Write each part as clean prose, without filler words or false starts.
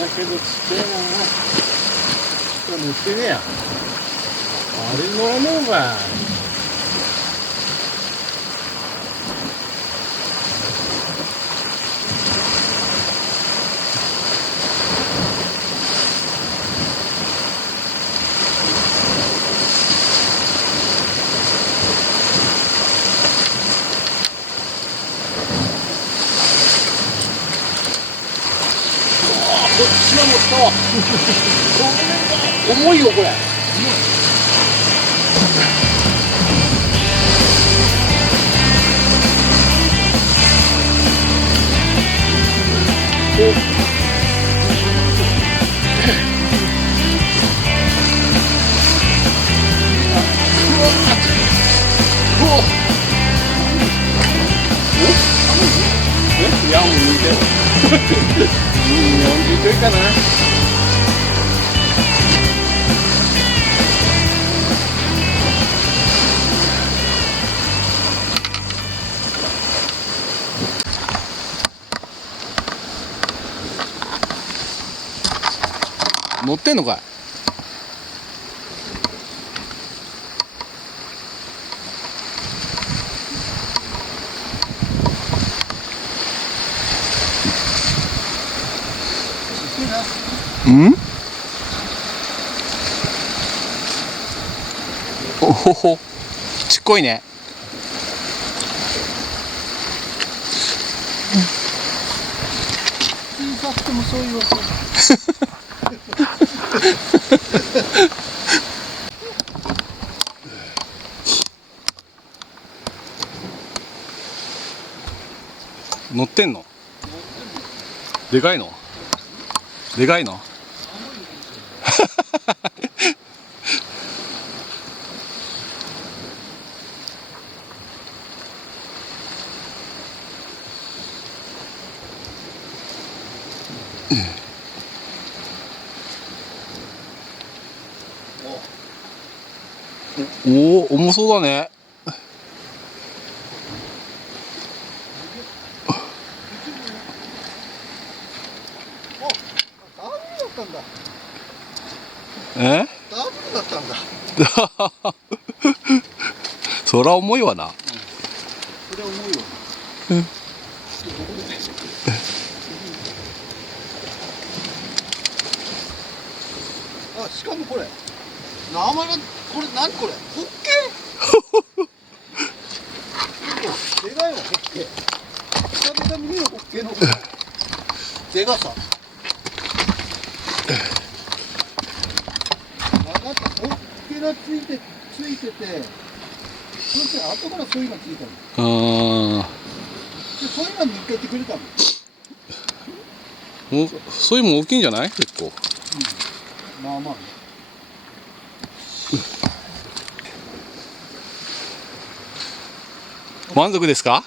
だけどちっちゃいな。ちょっと塗ってねえや。あれ乗らねえのかい。こっちは持ったわ。これ重いよこれ。いやもう抜いてよ。40ちょいかな。乗ってんのかい。うん？おほほ、ちっこいね。小さくてもそういうわけ。乗ってんの？でかいの？でかいの？おお、重そうだね。え？ダブルだったんだ。そりゃ重いわな。それは重いわ。あ、しかもこれ名前がこれ何これ？ホッケ？でかいわホッケ。久々に見るホッケのでかさ。なんかホッケがついてて、そして後からソイがついたの。でソイが3日いてくれたの。もうそういうも大きいんじゃない？結構。まあまあね。満足ですか？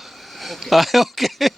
はい、オッケー。